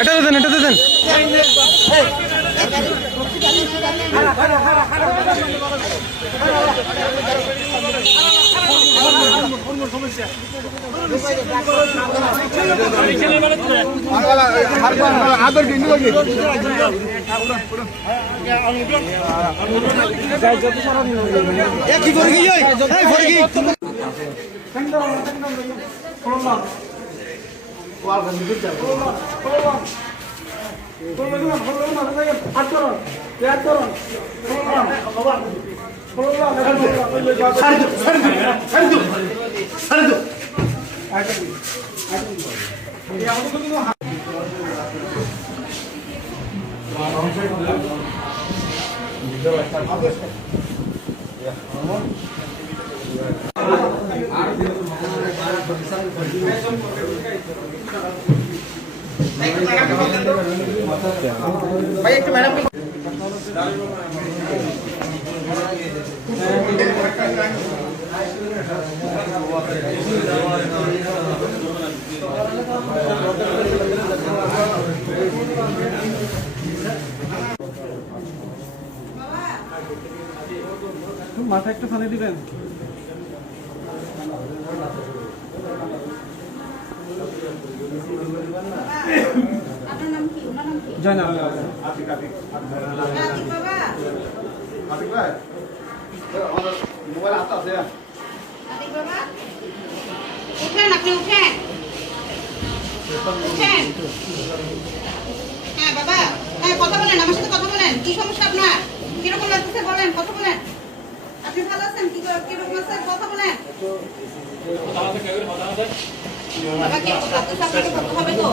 এটাতে দেন, এটাতে দেন। কি করে কি ভাই একটু ম্যাডাম মাথা একটু ফালে দিবেন। আপনার নাম কি? ওনার নাম কি? জয়নাল। আতিক বাবা। আতিক ভাই মোবাইল হাতে আছে। আতিক বাবা উঠেন, আপনি উঠেন উঠেন। হ্যাঁ বাবা, হ্যাঁ কথা বলেন, আমার সাথে কথা বলেন। কি সমস্যা আপনার? কিরকম লাগতেছে বলেন, কথা বলেন। আপনি ভালো আছেন? কিরকম আছেন কথা বলেন। বাবা কিরকম লাগতেছে আপনাকে বলতে হবে তো।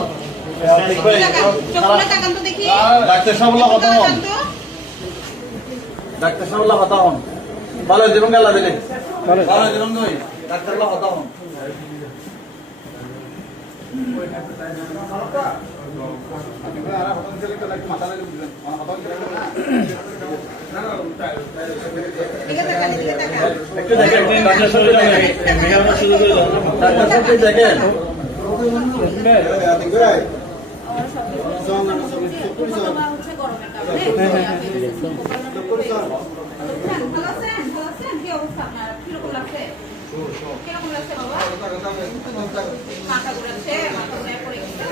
চোখগুলো তাকান তো দেখি। ডাক্তার সাহেবুল্লাহ কথা হন, ডাক্তার সাহেবুল্লাহ কথা হন। ভালো জীবন গেল দিলে ভালো জীবন নই ডাক্তারুল্লাহ কথা হন। একটু দেখেন ডাক্তার সাহেব দেখেন মাথা ঘুরাচ্ছে, মাথা ঘুরে পড়ে গেছে।